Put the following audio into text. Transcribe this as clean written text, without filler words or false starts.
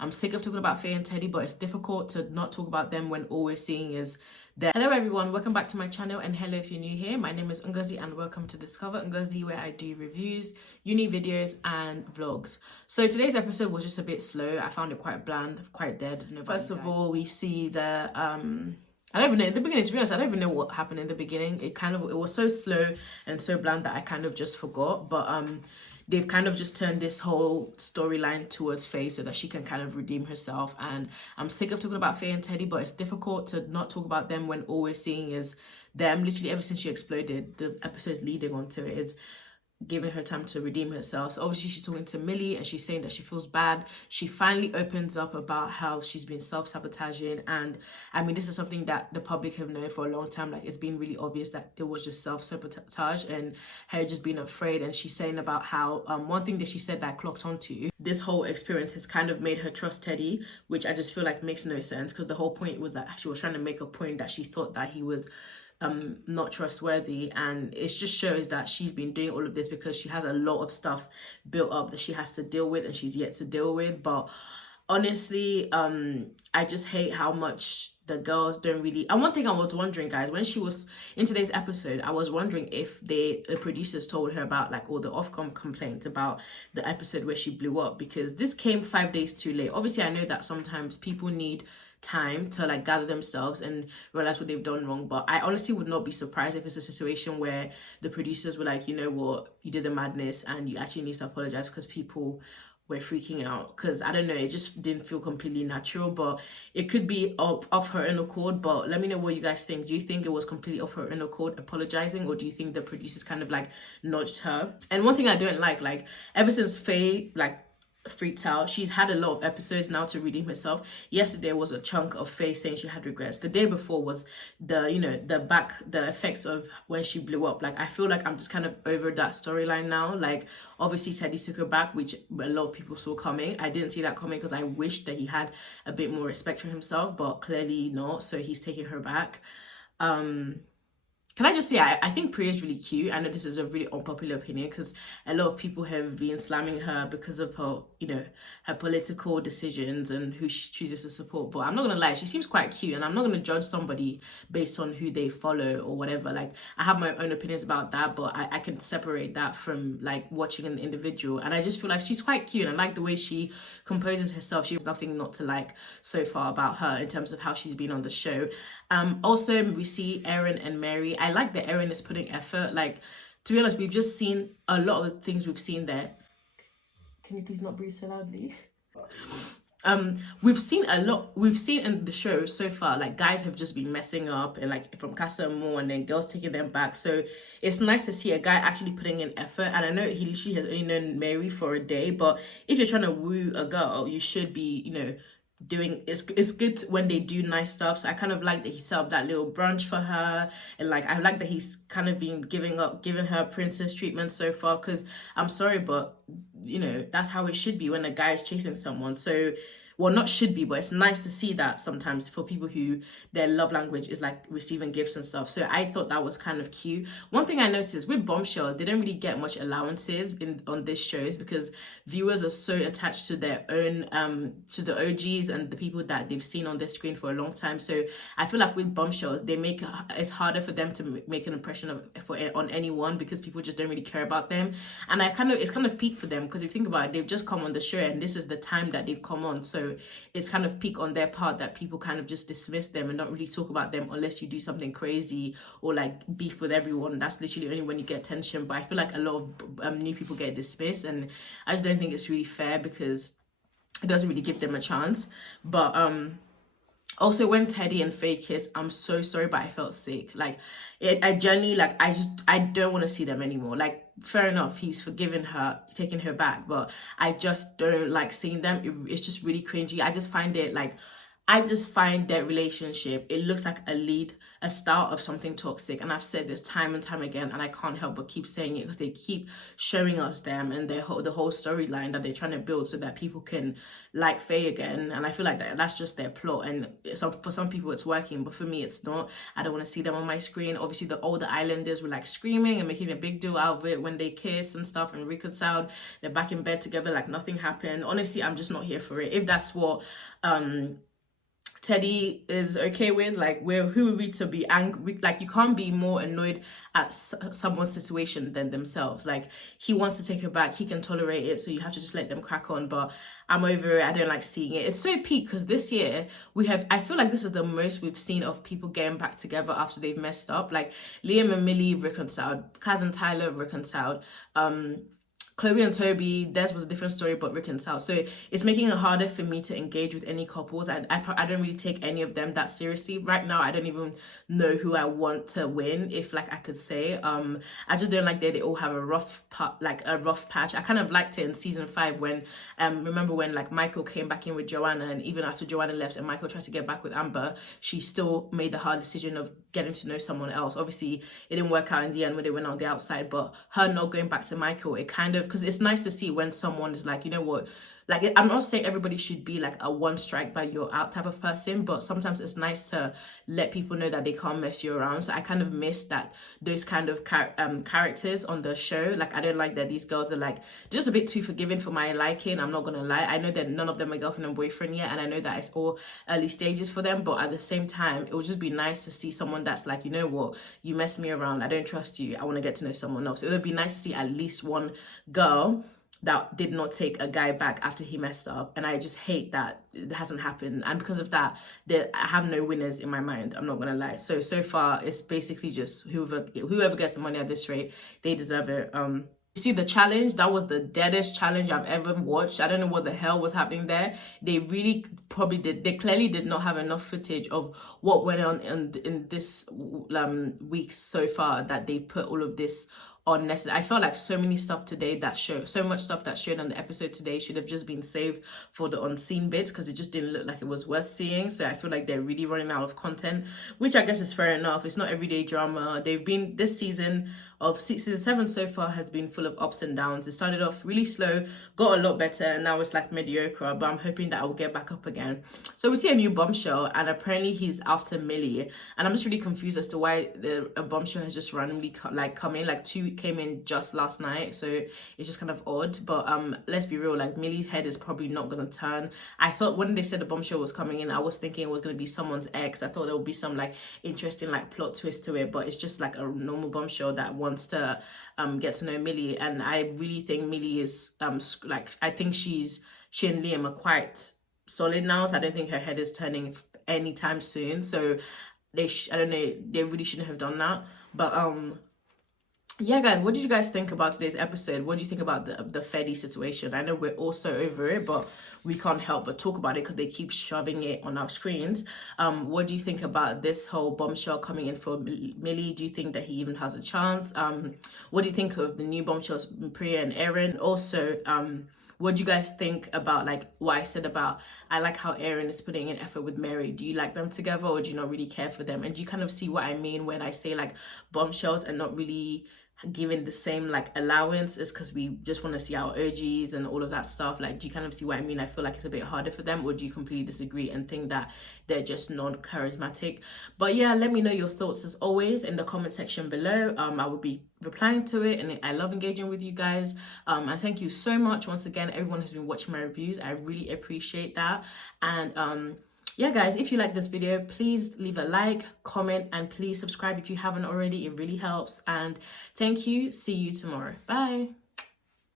I'm sick of talking about Faye and Teddy, but it's difficult to not talk about them when all we're seeing is them. Hello everyone, welcome back to my channel, and hello if you're new here. My name is Ngozi and welcome to Discover Ngozi, where I do reviews, uni videos and vlogs. So today's episode was just a bit slow. I found it quite bland, quite dead. First of all, we see the I don't even know in the beginning, to be honest, I don't even know what happened in the beginning. It was so slow and so bland that I kind of just forgot. But they've kind of just turned this whole storyline towards Faye so that she can kind of redeem herself. And I'm sick of talking about Faye and Teddy, but it's difficult to not talk about them when all we're seeing is them. Literally ever since she exploded, the episodes leading onto it is giving her time to redeem herself. So obviously she's talking to Millie and she's saying that she feels bad. She finally opens up about how she's been self-sabotaging, and I mean, this is something that the public have known for a long time. Like, it's been really obvious that it was just self-sabotage and her just being afraid. And she's saying about how one thing that she said that I clocked onto, this whole experience has kind of made her trust Teddy, which I just feel like makes no sense, because the whole point was that she was trying to make a point that she thought that he was not trustworthy. And it just shows that she's been doing all of this because she has a lot of stuff built up that she has to deal with and she's yet to deal with. But honestly, I just hate how much the girls don't really. And one thing I was wondering, guys, when she was in today's episode, I was wondering if the producers told her about like all the Ofcom complaints about the episode where she blew up, because this came 5 days too late. Obviously, I know that sometimes people need time to like gather themselves and realize what they've done wrong, but I honestly would not be surprised if it's a situation where the producers were like, you know what, you did a madness and you actually need to apologize because people were freaking out. Because I don't know, it just didn't feel completely natural. But it could be of her own accord. But let me know what you guys think. Do you think it was completely of her own accord apologizing, or do you think the producers kind of like nudged her? And one thing I don't like ever since Faye like freaked out, she's had a lot of episodes now to redeem herself. Yesterday was a chunk of Faye saying she had regrets. The day before was the, you know, the effects of when she blew up. Like, I feel like I'm just kind of over that storyline now. Like, obviously Teddy took her back, which a lot of people saw coming. I didn't see that coming because I wish that he had a bit more respect for himself, but clearly not. So he's taking her back. Can I just say, I think Priya is really cute. I know this is a really unpopular opinion because a lot of people have been slamming her because of her, you know, her political decisions and who she chooses to support. But I'm not going to lie, she seems quite cute, and I'm not going to judge somebody based on who they follow or whatever. Like, I have my own opinions about that, but I can separate that from like watching an individual. And I just feel like she's quite cute, and I like the way she composes herself. She has nothing not to like so far about her in terms of how she's been on the show. Also, we see Erin and Mary. I like that Erin is putting effort. Like, to be honest, we've just seen a lot of things we've seen there. Can you please not breathe so loudly? We've seen in the show so far, like, guys have just been messing up, and like from Casa and Mo, and then girls taking them back. So it's nice to see a guy actually putting in effort. And I know he literally has only known Mary for a day, but if you're trying to woo a girl, you should be, you know, doing it's good when they do nice stuff. So I kind of like that he set up that little brunch for her, and like I like that he's kind of been giving her princess treatment so far, because I'm sorry, but you know, that's how it should be when a guy is chasing someone. So, well, not should be, but it's nice to see that sometimes for people who their love language is like receiving gifts and stuff. So I thought that was kind of cute. One thing I noticed with Bombshell, they don't really get much allowances on this shows because viewers are so attached to their own to the OGs and the people that they've seen on their screen for a long time. So I feel like with Bombshells, they make it's harder for them to make an impression on anyone, because people just don't really care about them. And it's kind of peak for them, because if you think about it, they've just come on the show and this is the time that they've come on. So it's kind of peak on their part that people kind of just dismiss them and not really talk about them unless you do something crazy or like beef with everyone. That's literally only when you get attention. But I feel like a lot of new people get dismissed, and I just don't think it's really fair because it doesn't really give them a chance. But also when Teddy and Faye kiss, I'm so sorry, but I felt sick. Like, I genuinely, like, I don't want to see them anymore. Like, fair enough, he's forgiven her, taking her back, but I just don't like seeing them. It's just really cringy. I just find it like, I just find their relationship, it looks like a start of something toxic. And I've said this time and time again, and I can't help but keep saying it because they keep showing us them and the whole storyline that they're trying to build so that people can like Faye again. And I feel like that's just their plot. And for some people it's working, but for me it's not. I don't want to see them on my screen. Obviously all the islanders were like screaming and making a big deal out of it when they kiss and stuff and reconciled. They're back in bed together like nothing happened. Honestly, I'm just not here for it. If that's what Teddy is okay with, like, who are we to be angry? Like, you can't be more annoyed at someone's situation than themselves. Like, he wants to take her back, he can tolerate it, so you have to just let them crack on. But I'm over it. I don't like seeing it. It's so peak because this year I feel like this is the most we've seen of people getting back together after they've messed up. Like, Liam and Millie reconciled, Kaz and Tyler reconciled, Chloe and Toby, theirs was a different story, but reconciled. So it's making it harder for me to engage with any couples. I don't really take any of them that seriously right now. I don't even know who I want to win, if like I could say. I just don't like that they all have a rough patch. I kind of liked it in season 5 when remember when like Michael came back in with Joanna, and even after Joanna left and Michael tried to get back with Amber, she still made the hard decision of getting to know someone else. Obviously it didn't work out in the end when they went on the outside, but her not going back to Michael, it kind of, because it's nice to see when someone is like, you know what, like, I'm not saying everybody should be like a one strike by you're out type of person, but sometimes it's nice to let people know that they can't mess you around. So I kind of miss that, those kind of characters on the show. Like, I don't like that these girls are like just a bit too forgiving for my liking. I'm not gonna lie. I know that none of them are girlfriend and boyfriend yet, and I know that it's all early stages for them, but at the same time it would just be nice to see someone that's like, you know what, you messed me around, I don't trust you, I want to get to know someone else. It would be nice to see at least one girl that did not take a guy back after he messed up, and I just hate that it hasn't happened. And because of that, I have no winners in my mind, I'm not gonna lie. So far it's basically just whoever gets the money at this rate, they deserve it. You see the challenge, that was the deadest challenge I've ever watched. I don't know what the hell was happening there. They really probably did, they clearly did not have enough footage of what went on in this weeks so far that they put all of this unnecessary. I felt like so much stuff that showed on the episode today should have just been saved for the unseen bits, because it just didn't look like it was worth seeing. So I feel like they're really running out of content, which I guess is fair enough. It's not everyday drama. This season of season 7 so far has been full of ups and downs. It started off really slow, got a lot better, and now it's like mediocre, but I'm hoping that I will get back up again. So we see a new bombshell, and apparently he's after Millie, and I'm just really confused as to why a bombshell has just randomly come in. Like 2 came in just last night, so it's just kind of odd. But let's be real, like, Millie's head is probably not gonna turn. I thought when they said the bombshell was coming in, I was thinking it was gonna be someone's ex. I thought there would be some like interesting like plot twist to it, but it's just like a normal bombshell that wants to get to know Millie. And I really think Millie is like, I think she and Liam are quite solid now, so I don't think her head is turning anytime soon. So I don't know, they really shouldn't have done that. But yeah, guys, what did you guys think about today's episode? What do you think about the Freddy situation? I know we're also over it, but we can't help but talk about it because they keep shoving it on our screens. What do you think about this whole bombshell coming in for Millie? Do you think that he even has a chance? What do you think of the new bombshells, Priya and Aaron? Also, what do you guys think about like what I said about, I like how Aaron is putting in effort with Mary? Do you like them together, or do you not really care for them? And do you kind of see what I mean when I say like bombshells and not really given the same like allowance, is because we just want to see our OGs and all of that stuff? Like, do you kind of see what I mean? I feel like it's a bit harder for them, or do you completely disagree and think that they're just not charismatic? But yeah, let me know your thoughts as always in the comment section below. I will be replying to it, and I love engaging with you guys. And thank you so much once again, everyone who's been watching my reviews. I really appreciate that. And yeah, guys, if you like this video, please leave a like, comment, and please subscribe if you haven't already. It really helps. And thank you. See you tomorrow. Bye.